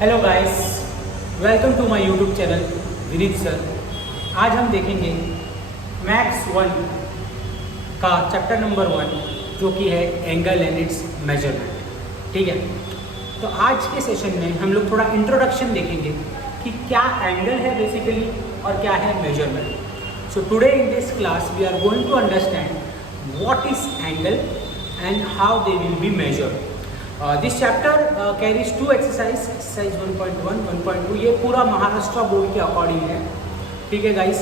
Hello guys, welcome to my YouTube channel Vineet sir. आज हम देखेंगे मैथ्स 1 का चैप्टर नंबर 1 जो कि है एंगल एंड इट्स मेजरमेंट। ठीक है, तो आज के सेशन में हम लोग थोड़ा इंट्रोडक्शन देखेंगे कि क्या एंगल है बेसिकली और क्या है measurement. So today in this class we are going to understand what is angle and how they will be measured. This chapter carries 2 exercise 1.1, 1.2। ये पूरा महाराष्ट्र बोर्ड के अकॉर्डिंग है। ठीक है गाइस,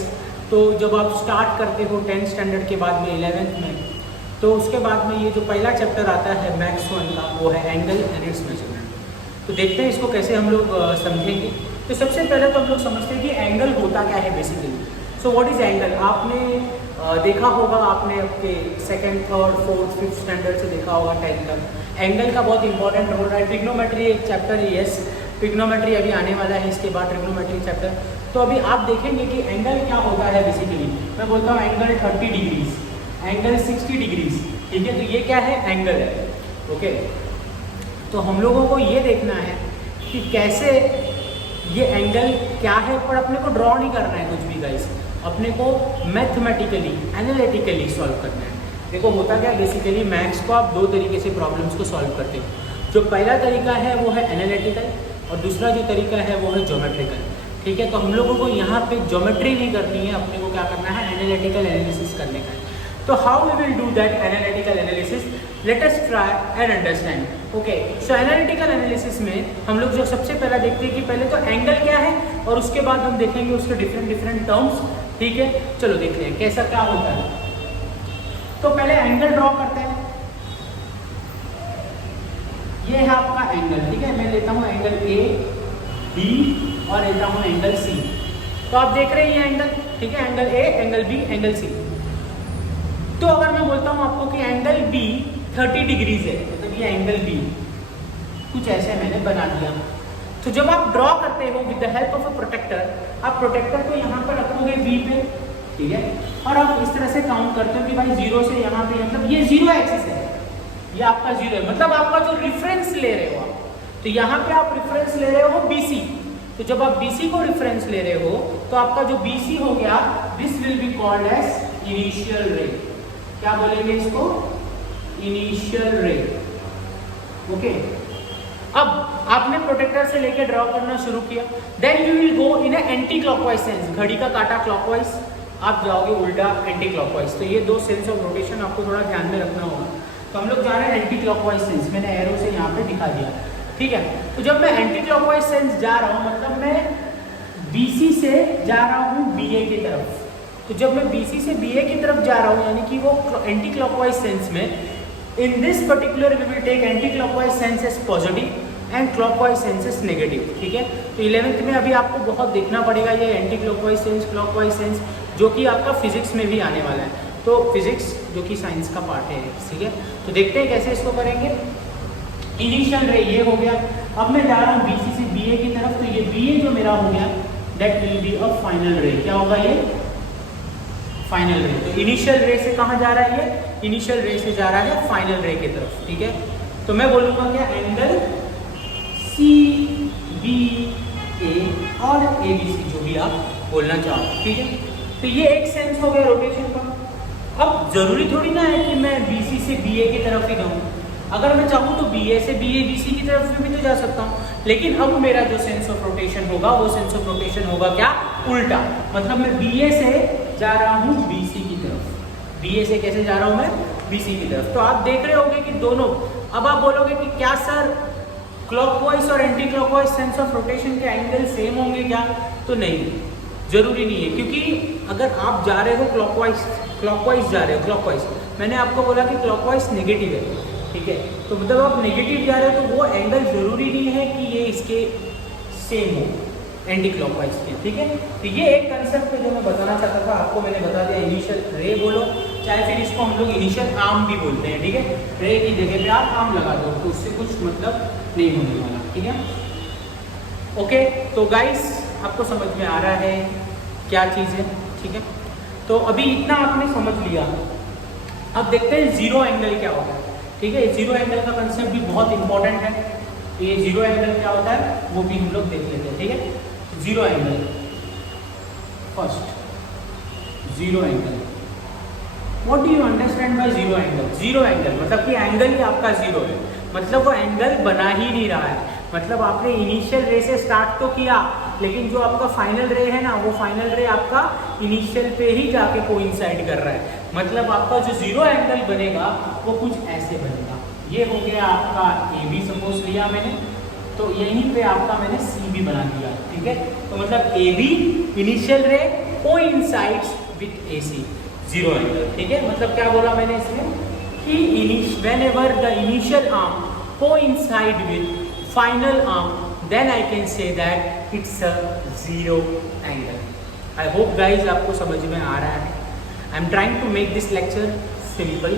तो जब आप स्टार्ट करते हो 10th स्टैंडर्ड के बाद में 11th में, तो उसके बाद में ये जो पहला चैप्टर आता है मैथ्स 1 का, वो है एंगल एंड इट्स मेजरमेंट। तो देखते हैं इसको कैसे हम लोग समझेंगे। तो सबसे पहले तो हम लोग समझते हैं कि एंगल होता क्या है basically. So what is angle? आपने देखा होगा, आपने अपने 2nd, 3rd, 4th, 5th standard से देखा होगा 10th तक। एंगल का बहुत इंपॉर्टेंट रोल है। ट्रिग्नोमेट्री एक चैप्टर है, यस ट्रिग्नोमेट्री अभी आने वाला है, इसके बाद ट्रिग्नोमेट्री चैप्टर। तो अभी आप देखेंगे कि एंगल क्या होता है बेसिकली। मैं बोलता हूँ एंगल 30 डिग्रीज, एंगल 60 डिग्रीज। ठीक है, तो ये क्या है? एंगल है। ओके, तो हम लोगों को ये देखना है कि कैसे ये एंगल क्या है, पर अपने को ड्रॉ नहीं करना है कुछ भी गाइस, अपने को मैथमेटिकली एनालिटिकली सॉल्व करना है। देखो होता क्या बेसिकली, मैथ्स को आप 2 तरीके से प्रॉब्लम्स को सॉल्व करते हो। जो पहला तरीका है वो है एनालिटिकल और दूसरा जो तरीका है वो है ज्योमेट्रिकल। ठीक है, तो हम लोगों को यहाँ पे ज्योमेट्री नहीं करनी है, अपने को क्या करना है? एनालिटिकल एनालिसिस करने का है। तो how we will do that analytical analysis? Let us try and understand. Okay, so analytical analysis में हम लोग जो सबसे पहला देखते हैं कि पहले तो एंगल क्या है और उसके बाद हम देखेंगे उसके डिफरेंट टर्म्स। ठीक है, चलो देखते हैं कैसा क्या होता है। तो पहले एंगल ड्रॉ करते हैं। ये है आपका एंगल। ठीक है, मैं लेता हूँ एंगल ए, बी और लेता हूँ एंगल सी। तो आप देख रहे हैं ये एंगल। ठीक है, angle A, angle B, angle C. तो अगर मैं बोलता हूँ आपको कि एंगल बी 30 डिग्रीज है, मतलब ये एंगल बी कुछ ऐसे मैंने बना दिया। तो जब आप ड्रॉ करते हो with the help of a protractor, आप प्रोटेक्टर को यहाँ पर रखोगे बी पे। ठीक है, और आप इस तरह से काउंट करते हो कि भाई 0 से यहाँ पे, मतलब ये 0 एक्सिस है, ये आपका 0 है, मतलब आपका जो रिफरेंस ले रहे हो आप, तो यहाँ पे आप रिफरेंस ले रहे हो BC। तो जब आप BC को रिफरेंस ले रहे हो तो आपका जो BC हो गया, this will be called as initial ray. क्या बोलेंगे इसको? इनिशियल रे। ओके, अब आपने प्रोटेक्टर से लेके ड्रॉ करना शुरू किया, then you will go in anti clockwise sense. घड़ी का काटा क्लॉकवाइज, आप जाओगे उल्टा एंटी क्लॉकवाइज। तो ये 2 सेंस ऑफ रोटेशन आपको थोड़ा ध्यान में रखना होगा। तो हम लोग जा रहे हैं एंटी क्लॉकवाइज सेंस, मैंने एरो से यहाँ पे दिखा दिया। ठीक है, तो जब मैं एंटी क्लॉकवाइज सेंस जा रहा हूँ, मतलब मैं BC से जा रहा हूँ BA की तरफ। तो जब मैं BC से BA की तरफ जा रहा हूँ, यानी कि वो एंटी क्लॉकवाइज सेंस में, in this particular we will take anti clockwise sense as positive and clockwise sense as negative. ठीक है, तो 11th में अभी आपको बहुत देखना पड़ेगा ये anti clockwise sense, clockwise sense, जो कि आपका फिजिक्स में भी आने वाला है। तो फिजिक्स जो कि साइंस का पार्ट है। ठीक है, तो देखते हैं कैसे इसको करेंगे। इनिशियल रे ये हो गया। अब मैं जा रहा हूँ BC से BA की तरफ, तो ये BA जो मेरा हो गया, that will be a final रे। क्या होगा ये? फाइनल रे। तो इनिशियल रे से कहाँ जा रहा है ये? इनिशियल रे से जा रहा है फाइनल रे की तरफ। ठीक है, तो मैं बोलूँगा क्या? एंगल CBA और ABC, जो भी आप बोलना चाहो। ठीक है, तो ये एक सेंस हो गया रोटेशन का। अब जरूरी थोड़ी ना है कि मैं BC से BA की तरफ ही जाऊँ। अगर मैं चाहूँ तो BA से BA BC की तरफ भी तो जा सकता हूँ, लेकिन अब मेरा जो सेंस ऑफ रोटेशन होगा वो सेंस ऑफ रोटेशन होगा क्या? उल्टा। मतलब मैं BA से जा रहा हूँ BC की तरफ। BA से कैसे जा रहा हूँ मैं? BC की तरफ। तो आप देख रहे होंगे कि दोनों, अब आप बोलोगे कि क्या सर क्लॉकवाइज और anti clockwise sense of rotation के एंगल सेम होंगे क्या? तो नहीं, जरूरी नहीं है, क्योंकि अगर आप जा रहे हो क्लॉकवाइज जा रहे हो, क्लॉकवाइज, मैंने आपको बोला कि क्लॉकवाइज नेगेटिव है। ठीक है, तो मतलब आप नेगेटिव जा रहे हो तो वो एंगल जरूरी नहीं है कि ये इसके सेम हो एंटी क्लॉकवाइज के। ठीक है, तो ये एक कंसेप्ट है जो मैं बताना चाहता था आपको। मैंने बता दिया, इनिशियल रे बोलो, चाहे फिर इसको हम लोग इनिशियल आर्म भी बोलते हैं। ठीक है, रे की जगह पे आप आर्म लगा दो तो उससे कुछ मतलब नहीं होने वाला। ठीक है, ओके, तो गाइस आपको समझ में आ रहा है क्या चीज़ है? ठीक है, तो अभी इतना आपने समझ लिया। अब देखते हैं जीरो एंगल क्या होगा। ठीक है, जीरो एंगल का कंसेप्ट भी बहुत इंपॉर्टेंट है। तो ये जीरो एंगल क्या होता है वो भी हम लोग देख लेते हैं, ठीक है। Zero angle, first zero angle, what do you understand by zero angle? Zero angle मतलब कि एंगल ही आपका जीरो है, मतलब वो एंगल बना ही नहीं रहा है। मतलब आपने इनिशियल रे से स्टार्ट तो किया, लेकिन जो आपका फाइनल रे है ना, वो फाइनल रे आपका इनिशियल पे ही जाके कोइंसाइड कर रहा है। मतलब आपका जो जीरो एंगल बनेगा वो कुछ ऐसे बनेगा। ये हो गया आपका ए बी सपोज लिया मैंने, तो यहीं पे आपका मैंने सी बी बना दिया, ठीक है। तो मतलब A B initial ray coincides with A C, zero angle, ठीक है। मतलब क्या बोला मैंने इसमें कि whenever the initial arm coincide with final arm, then I can say that it's a zero angle. I hope guys आपको समझ में आ रहा है। I'm trying to make this lecture simple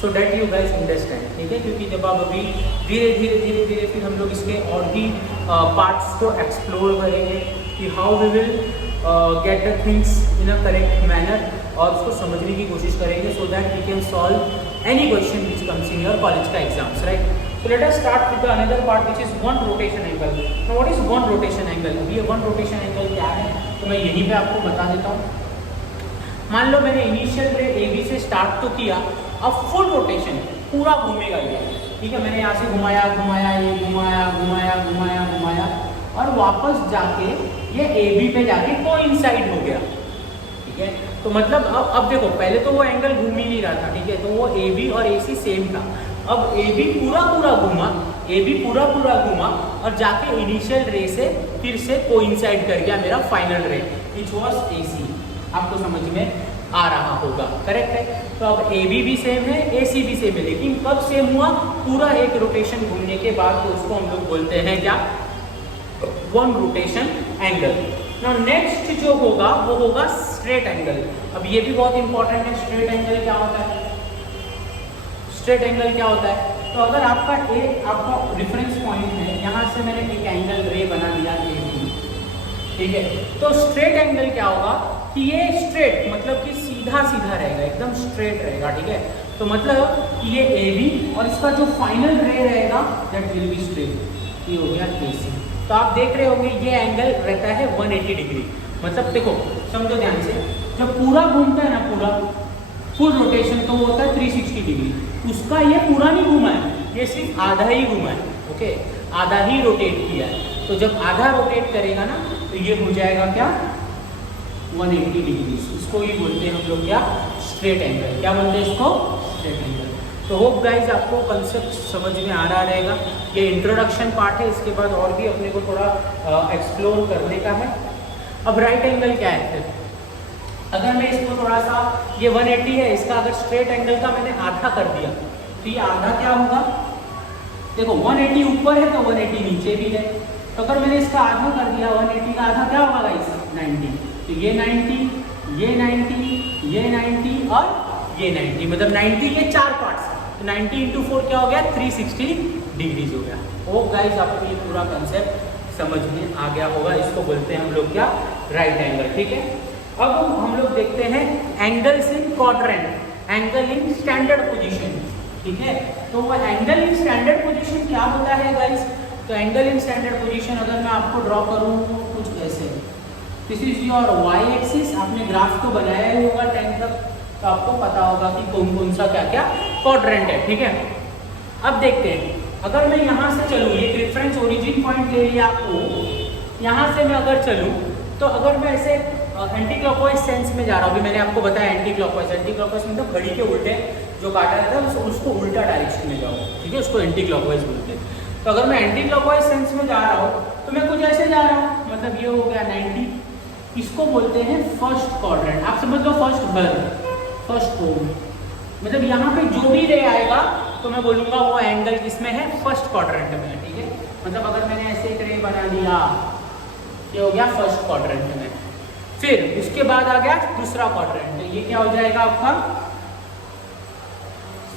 so that you guys understand, ठीक है। क्योंकि जब आप अभी धीरे धीरे फिर हम लोग इसके और भी पार्ट्स को एक्सप्लोर करेंगे कि how we will get the things in a correct manner, और उसको समझने की कोशिश करेंगे so that we can solve any question which comes in your college का exams, right. So let us start with the another part which is one rotation angle. Now what is one rotation angle? अभी ये one rotation angle क्या है तो मैं यहीं पे आपको बता देता हूँ। मान लो मैंने इनिशियल रे ए बी से स्टार्ट तो किया, अब फुल रोटेशन पूरा घूमेगा ये, ठीक है। मैंने यहाँ से घुमाया घुमाया, ये घुमाया घुमाया घुमाया घुमाया, और वापस जाके ये ए बी पे जाके कोइंसाइड हो गया, ठीक है। तो मतलब अब देखो, पहले तो वो एंगल घूम ही नहीं रहा था, ठीक है। तो वो ए बी और ए सी सेम था। अब ए बी पूरा घूमा, ए बी पूरा घूमा और जाके इनिशियल रे से फिर से कोइंसाइड कर गया मेरा फाइनल रे विच वाज ए सी। आपको समझ में आ रहा होगा, करेक्ट है। तो अब ए बी भी सेम है, ए सी भी सेम है, लेकिन कब सेम हुआ? पूरा एक रोटेशन घूमने के बाद। तो उसको हम लोग बोलते हैं क्या? One rotation angle. Now next जो होगा वो होगा स्ट्रेट एंगल। अब ये भी बहुत इंपॉर्टेंट है। स्ट्रेट एंगल क्या होता है? स्ट्रेट एंगल क्या होता है? तो अगर आपका रिफरेंस पॉइंट है, यहाँ से मैंने एक एंगल रे बना दिया ए बी, ठीक है। तो स्ट्रेट एंगल क्या होगा कि ये स्ट्रेट मतलब कि सीधा रहेगा, एकदम स्ट्रेट रहेगा, ठीक है। तो मतलब कि ये ए बी और इसका जो फाइनल रे रहेगा दैट विल बी स्ट्रेट। ये हो गया ए सी। तो आप देख रहे होंगे ये एंगल रहता है 180 डिग्री। मतलब देखो, समझो ध्यान से, जब पूरा घूमता है ना, पूरा फुल रोटेशन, तो वो होता है 360 डिग्री। उसका ये पूरा नहीं घूमा है, ये सिर्फ आधा ही घूमा है, ओके, आधा ही रोटेट किया है। तो जब आधा रोटेट करेगा ना तो ये हो जाएगा क्या? 180 डिग्री। इसको ही बोलते हैं हम लोग क्या? Straight angle. क्या बोलते हैं इसको? Straight angle. तो होप गाइज आपको कंसेप्ट समझ में आ रहा रहेगा। ये इंट्रोडक्शन पार्ट है, इसके बाद और भी अपने को थोड़ा एक्सप्लोर करने का है। अब राइट एंगल क्या है फिर? अगर मैं इसको थोड़ा सा, ये 180 है, इसका अगर स्ट्रेट एंगल का मैंने आधा कर दिया तो ये आधा क्या होगा? देखो 180 ऊपर है तो 180 नीचे भी है। तो अगर मैंने इसका आधा कर दिया, 180 का आधा क्या होगा गाइस? 90। तो ये 90, ये 90, ये 90 और ये 90, मतलब 90 के 4 पार्ट्स। तो 90 × 4 क्या हो गया? 360 डिग्रीज हो गया। ओ गाइस आपको ये पूरा कंसेप्ट समझ में आ गया होगा। इसको बोलते हैं हम लोग क्या? राइट एंगल, ठीक है। अब हम लोग देखते हैं angles in quadrant, angle in standard position, ठीक है। तो वो एंगल इन स्टैंडर्ड पोजीशन क्या होता है गाइस? तो एंगल इन स्टैंडर्ड पोजीशन अगर मैं आपको ड्रॉ करूँ कुछ ऐसे, this is your Y axis. आपने ग्राफ तो बनाया ही होगा 10 तक, तो आपको पता होगा कि कौन कौन सा क्या क्या क्वाड्रेंट है, ठीक है। अब देखते हैं, अगर मैं यहाँ से चलूँ, ये रेफरेंस ओरिजिन पॉइंट ले लिया आपको, यहाँ से मैं अगर चलूँ तो अगर मैं ऐसे एंटी क्लॉकवाइज सेंस में जा रहा हूँ, अभी मैंने आपको बताया एंटी क्लॉकवाइज मतलब घड़ी के उल्टे जो काटा रहता है उसको उल्टा डायरेक्शन में जाओ, ठीक है, उसको एंटी क्लॉकवाइज बोलते हैं। तो अगर मैं एंटी क्लॉकवाइज सेंस में जा रहा हूँ तो मैं कुछ ऐसे जा रहा हूँ, मतलब ये हो गया 90, इसको बोलते हैं फर्स्ट क्वाड्रेंट। आप समझ लो फर्स्ट घर, फर्स्ट होम, मतलब यहाँ पे जो भी रे आएगा तो मैं बोलूँगा वो एंगल किसमें है? फर्स्ट क्वाड्रेंट में, ठीक है। मतलब अगर मैंने ऐसे एक रे बना दिया, ये हो गया फर्स्ट क्वाड्रेंट में। फिर उसके बाद आ गया दूसरा क्वाड्रेंट, तो ये क्या हो जाएगा आपका?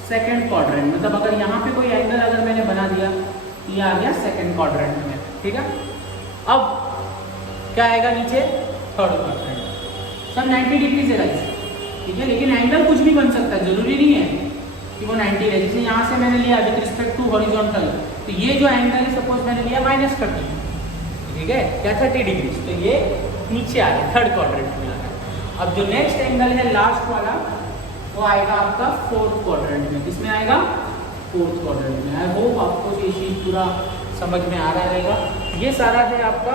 Second quadrant. मतलब अगर यहाँ पे कोई एंगल अगर मैंने बना दिया, ये आ गया सेकंड क्वाड्रेंट में, ठीक है। अब क्या आएगा नीचे? Third quadrant. सब 90 डिग्री से गाइस, ठीक है, लेकिन एंगल कुछ भी बन सकता है, जरूरी नहीं है कि वो 90 है। जैसे यहाँ से मैंने लिया विद रिस्पेक्ट टू हॉरिजॉन्टल, तो ये जो एंगल है सपोज मैंने लिया -30, ठीक है, या 30 डिग्री, तो ये नीचे आ रहा है, थर्ड क्वाड्रेंट में आ रहा है। अब जो नेक्स्ट एंगल है लास्ट वाला वो आएगा आपका फोर्थ क्वाड्रेंट में। किसमें आएगा? फोर्थ क्वाड्रेंट में। आई होप आपको ये चीज़ पूरा समझ में आ रहा रहेगा। ये सारा है आपका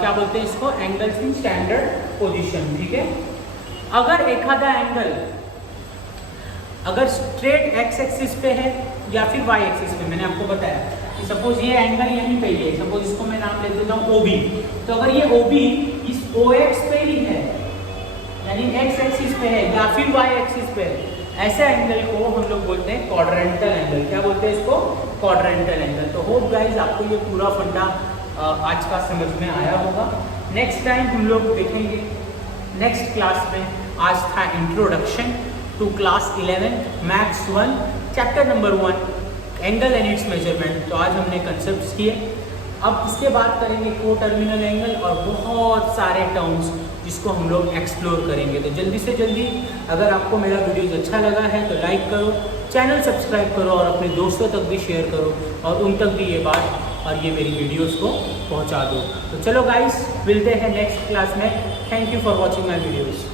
क्या बोलते हैं इसको, एंगल्स इन स्टैंडर्ड पोजीशन, ठीक है। अगर एक आधा एंगल अगर स्ट्रेट एक्स एक्सिस पे है या फिर वाई एक्सिस पे, मैंने आपको बताया कि सपोज ये एंगल यहीं पे ही है, सपोज इसको मैं नाम ले देता हूँ OB, तो अगर ये OB इस OX पे ही है, यानी एक्स एक्सिस पे है या फिर वाई एक्सिस पे है, ऐसे एंगल को हम लोग बोलते हैं क्वाड्रेंटल एंगल। क्या बोलते हैं इसको? Quadrantal angle. तो होप गाइज आपको ये पूरा फंडा आज का समझ में आया होगा। नेक्स्ट टाइम हम लोग देखेंगे नेक्स्ट क्लास में। आज था introduction to class 11 maths 1 chapter number 1 angle and its measurement. तो आज हमने कंसेप्ट्स किए। अब इसके बाद करेंगे को टर्मिनल एंगल और बहुत सारे टर्म्स जिसको हम लोग एक्सप्लोर करेंगे। तो जल्दी से जल्दी, अगर आपको मेरा वीडियोज़ अच्छा लगा है तो लाइक करो, चैनल सब्सक्राइब करो और अपने दोस्तों तक भी शेयर करो और उन तक भी ये बात और ये मेरी वीडियोज़ को पहुंचा दो। तो चलो गाइस, मिलते हैं नेक्स्ट क्लास में। Thank you for watching my videos.